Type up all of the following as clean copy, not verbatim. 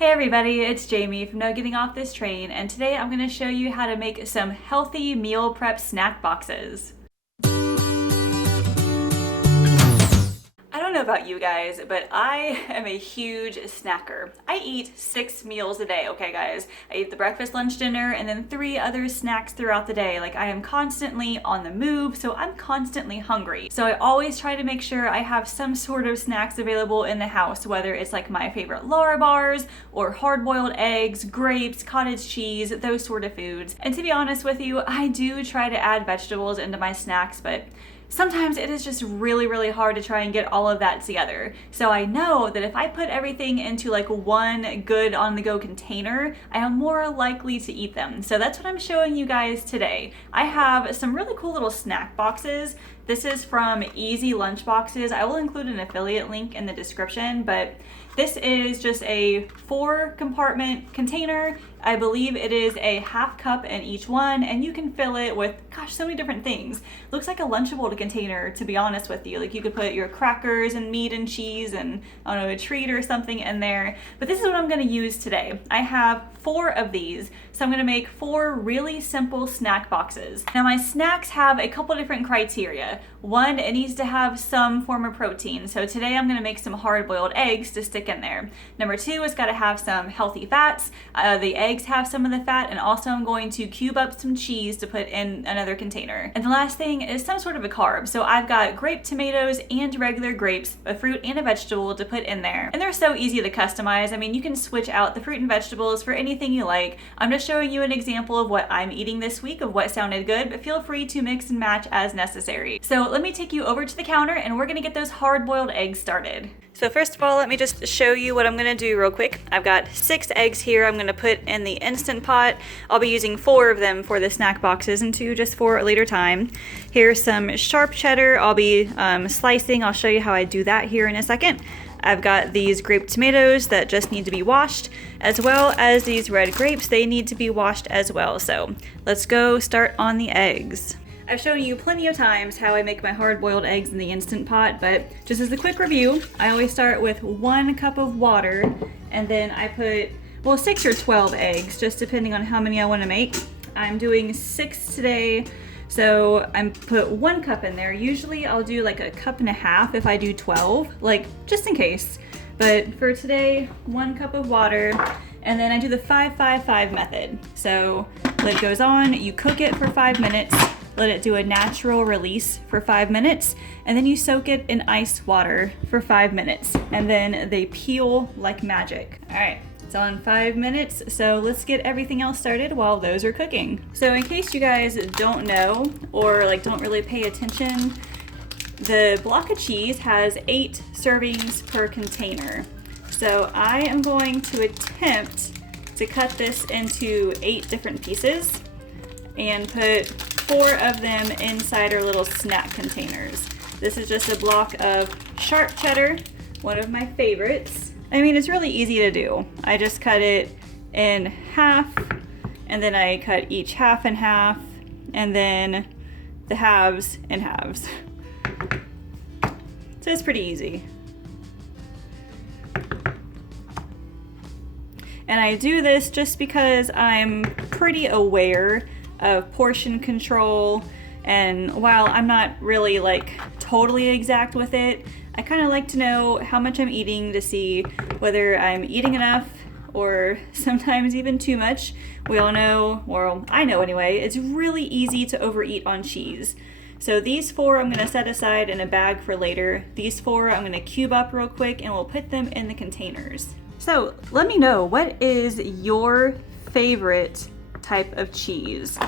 Hey everybody, it's Jamie from No Getting Off This Train, and today I'm going to show you how to make some healthy meal prep snack boxes. I don't know about you guys, but I am a huge snacker. I eat 6 meals a day, okay guys? I eat the breakfast, lunch, dinner, and then 3 other snacks throughout the day. Like I am constantly on the move, so I'm constantly hungry. So I always try to make sure I have some sort of snacks available in the house, whether it's like my favorite Lara bars or hard-boiled eggs, grapes, cottage cheese, those sort of foods. And to be honest with you, I do try to add vegetables into my snacks, but sometimes it is just really hard to try and get all of that together. So I know that if I put everything into like one good on-the-go container, I am more likely to eat them. So that's what I'm showing you guys today. I have some really cool little snack boxes. This is from Easy Lunch Boxes. I will include an affiliate link in the description, but this is just a 4-compartment container. I believe it is a half cup in each one, and you can fill it with, gosh, so many different things. Looks like a Lunchable container, to be honest with you. Like you could put your crackers and meat and cheese and, I don't know, a treat or something in there. But this is what I'm gonna use today. I have 4 of these, so I'm gonna make 4 really simple snack boxes. Now my snacks have a couple different criteria. One, it needs to have some form of protein. So today I'm gonna make some hard-boiled eggs to stick in there. Number 2, it's gotta have some healthy fats. The eggs have some of the fat, and also I'm going to cube up some cheese to put in another container. And the last thing is some sort of a carb. So I've got grape tomatoes and regular grapes, a fruit and a vegetable to put in there. And they're so easy to customize. I mean, you can switch out the fruit and vegetables for anything you like. I'm just showing you an example of what I'm eating this week, of what sounded good, but feel free to mix and match as necessary. So let me take you over to the counter and we're gonna get those hard-boiled eggs started. So first of all, let me just show you what I'm gonna do real quick. I've got 6 eggs here I'm gonna put in the Instant Pot. I'll be using 4 of them for the snack boxes and 2 just for a later time. Here's some sharp cheddar I'll be slicing. I'll show you how I do that here in a second. I've got these grape tomatoes that just need to be washed, as well as these red grapes. They need to be washed as well. So let's go start on the eggs. I've shown you plenty of times how I make my hard-boiled eggs in the Instant Pot, but just as a quick review, I always start with 1 cup of water, and then I put, well, 6 or 12 eggs, just depending on how many I want to make. I'm doing 6 today, so I put 1 cup in there. Usually I'll do like a cup and a half if I do 12, like just in case. But for today, 1 cup of water, and then I do the 5-5-5 method. So lid goes on, you cook it for 5 minutes, let it do a natural release for 5 minutes, and then you soak it in ice water for 5 minutes, and then they peel like magic. All right, it's on 5 minutes, so let's get everything else started while those are cooking. So in case you guys don't know, or like don't really pay attention, the block of cheese has 8 servings per container. So I am going to attempt to cut this into 8 different pieces and put 4 of them inside our little snack containers. This is just a block of sharp cheddar, one of my favorites. I mean, it's really easy to do. I just cut it in half, and then I cut each half in half, and then the halves in halves. So it's pretty easy. And I do this just because I'm pretty aware of portion control, and while I'm not really like totally exact with it, I kind of like to know how much I'm eating to see whether I'm eating enough or sometimes even too much. We all know, or I know anyway, it's really easy to overeat on cheese. So these 4 I'm going to set aside in a bag for later. These 4 I'm going to cube up real quick and we'll put them in the containers. So let me know, what is your favorite type of cheese?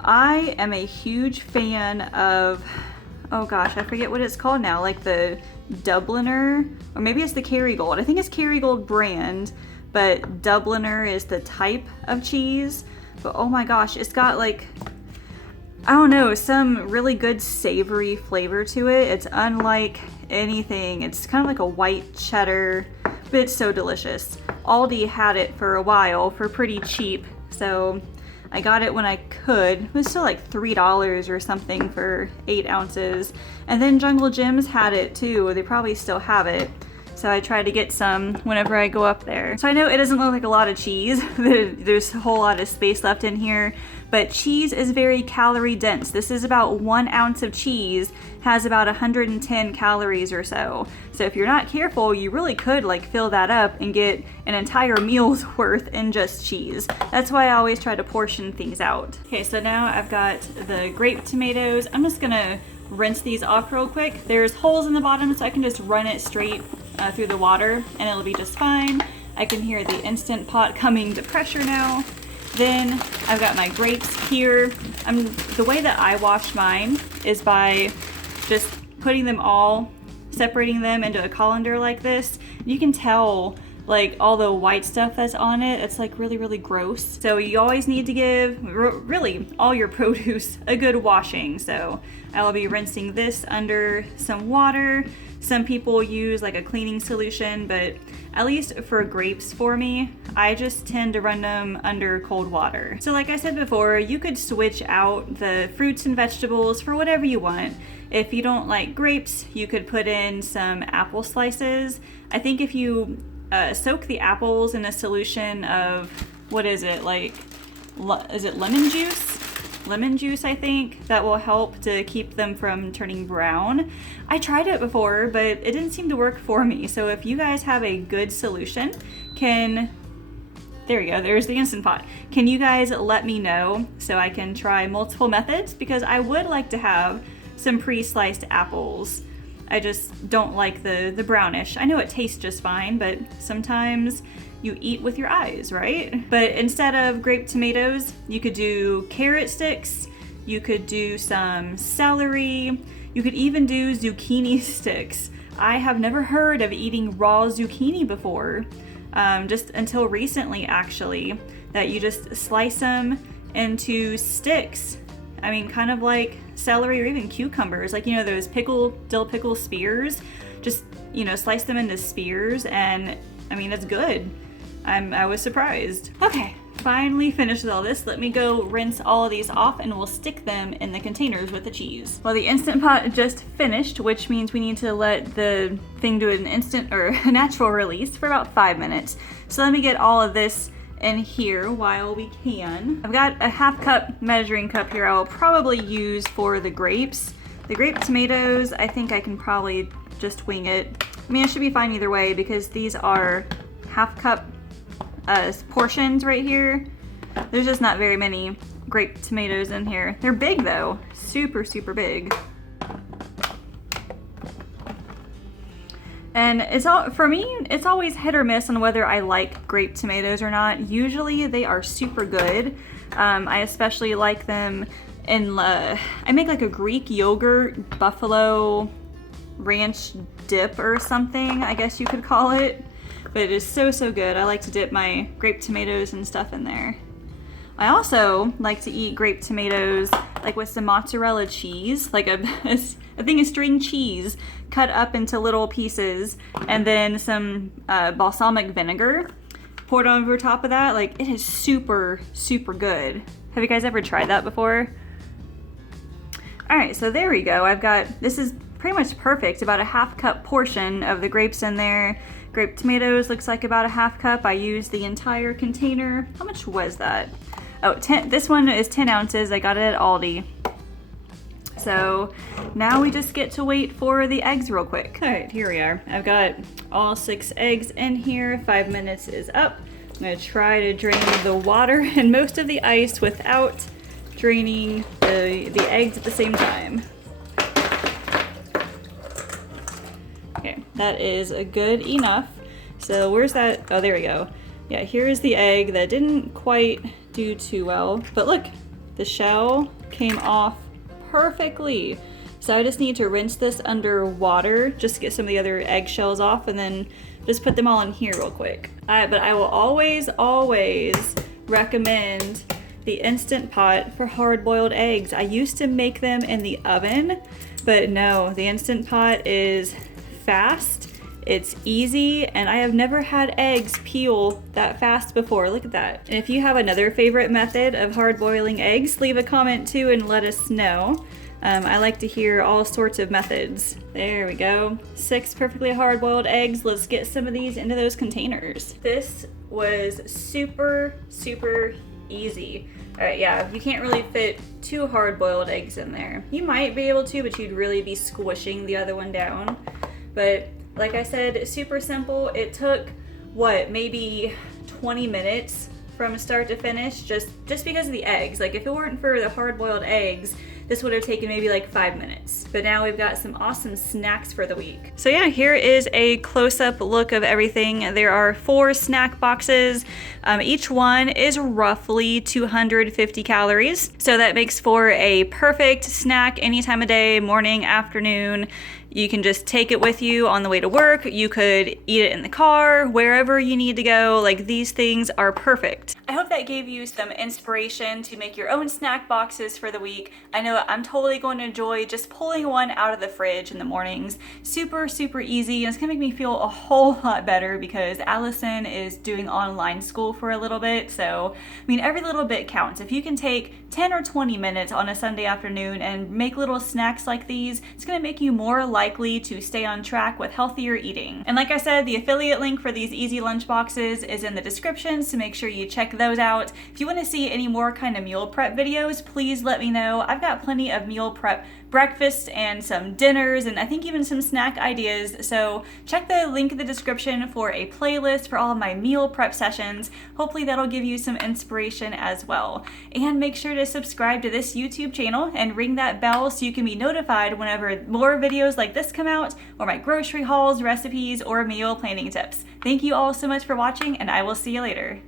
I am a huge fan of, oh gosh, I forget what it's called now, like the Dubliner, or maybe it's the Kerrygold. I think it's Kerrygold brand, but Dubliner is the type of cheese. But oh my gosh, it's got like, I don't know, some really good savory flavor to it. It's unlike anything. It's kind of like a white cheddar, but it's so delicious. Aldi had it for a while for pretty cheap, so I got it when I could. It was still like $3 or something for 8 ounces. And then Jungle Jim's had it too. They probably still have it. So I try to get some whenever I go up there. So I know it doesn't look like a lot of cheese. There's a whole lot of space left in here, but cheese is very calorie dense. This is about 1 ounce of cheese has about 110 calories or so. So if you're not careful, you really could like fill that up and get an entire meal's worth in just cheese. That's why I always try to portion things out. Okay, so now I've got the grape tomatoes. I'm just gonna rinse these off real quick. There's holes in the bottom, so I can just run it straight through the water and it'll be just fine. I can hear the Instant Pot coming to pressure now. Then I've got my grapes here. The way that I wash mine is by just putting them all, separating them into a colander like this. You can tell like all the white stuff that's on it. It's like really, really gross. So you always need to give really all your produce a good washing. So I'll be rinsing this under some water. Some people use like a cleaning solution, but at least for grapes for me, I just tend to run them under cold water. So like I said before, you could switch out the fruits and vegetables for whatever you want. If you don't like grapes, you could put in some apple slices. I think if you soak the apples in a solution of, what is it, like, is it lemon juice? Lemon juice, I think. That will help to keep them from turning brown. I tried it before, but it didn't seem to work for me. So if you guys have a good solution, there we go, there's the Instant Pot. Can you guys let me know so I can try multiple methods? Because I would like to have some pre-sliced apples. I just don't like the brownish. I know it tastes just fine, but sometimes you eat with your eyes, right? But instead of grape tomatoes, you could do carrot sticks, you could do some celery, you could even do zucchini sticks. I have never heard of eating raw zucchini before, just until recently actually, that you just slice them into sticks. I mean, kind of like celery or even cucumbers, like, you know, those dill pickle spears, just, you know, slice them into spears, and I mean, it's good. I was surprised. Okay, finally finished with all this. Let me go rinse all of these off and we'll stick them in the containers with the cheese. Well, the Instant Pot just finished, which means we need to let the thing do an instant or a natural release for about 5 minutes. So let me get all of this in here while we can. I've got a 1/2 cup measuring cup here I'll probably use for the grapes. The grape tomatoes, I think I can probably just wing it. I mean, it should be fine either way because these are 1/2 cup portions right here. There's just not very many grape tomatoes in here. They're big though, super, super big. And for me, it's always hit or miss on whether I like grape tomatoes or not. Usually they are super good. I especially like them in, I make like a Greek yogurt buffalo ranch dip or something, I guess you could call it. But it is so, so good. I like to dip my grape tomatoes and stuff in there. I also like to eat grape tomatoes like with some mozzarella cheese, like a thing of string cheese cut up into little pieces, and then some balsamic vinegar poured over top of that. Like, it is super, super good. Have you guys ever tried that before? All right, so there we go. This is pretty much perfect, about a 1/2 cup portion of the grapes in there. Grape tomatoes looks like about a 1/2 cup. I used the entire container. How much was that? Oh, this one is 10 ounces. I got it at Aldi. So now we just get to wait for the eggs real quick. All right, here we are. I've got all 6 eggs in here. 5 minutes is up. I'm gonna try to drain the water and most of the ice without draining the eggs at the same time. Okay, that is good enough. So where's that? Oh, there we go. Yeah, here's the egg that didn't quite do too well, but look, the shell came off perfectly. So I just need to rinse this under water just to get some of the other egg shells off, and then just put them all in here real quick. But I will always, always recommend the Instant Pot for hard-boiled eggs. I used to make them in the oven, but no, the Instant Pot is fast, it's easy, and I have never had eggs peel that fast before. Look at that. And if you have another favorite method of hard boiling eggs, leave a comment too and let us know. I like to hear all sorts of methods. There we go. 6 perfectly hard-boiled eggs. Let's get some of these into those containers. This was super, super easy. All right, yeah, you can't really fit 2 hard-boiled eggs in there. You might be able to, but you'd really be squishing the other one down. But like I said, super simple. It took, what, maybe 20 minutes from start to finish, just because of the eggs. Like, if it weren't for the hard-boiled eggs, this would have taken maybe like 5 minutes. But now we've got some awesome snacks for the week. So yeah, here is a close-up look of everything. There are 4 snack boxes. Each one is roughly 250 calories. So that makes for a perfect snack any time of day, morning, afternoon. You can just take it with you on the way to work. You could eat it in the car, wherever you need to go. Like, these things are perfect. I hope that gave you some inspiration to make your own snack boxes for the week. I know I'm totally going to enjoy just pulling one out of the fridge in the mornings. Super, super easy. And it's gonna make me feel a whole lot better because Allison is doing online school for a little bit. So, I mean, every little bit counts. If you can take 10 or 20 minutes on a Sunday afternoon and make little snacks like these, it's gonna make you more likely to stay on track with healthier eating. And like I said, the affiliate link for these easy lunch boxes is in the description, so make sure you check those out. If you want to see any more kind of meal prep videos, please let me know. I've got plenty of meal prep breakfasts and some dinners, and I think even some snack ideas. So check the link in the description for a playlist for all of my meal prep sessions. Hopefully that'll give you some inspiration as well. And make sure to subscribe to this YouTube channel and ring that bell so you can be notified whenever more videos like this come out, or my grocery hauls, recipes, or meal planning tips. Thank you all so much for watching, and I will see you later.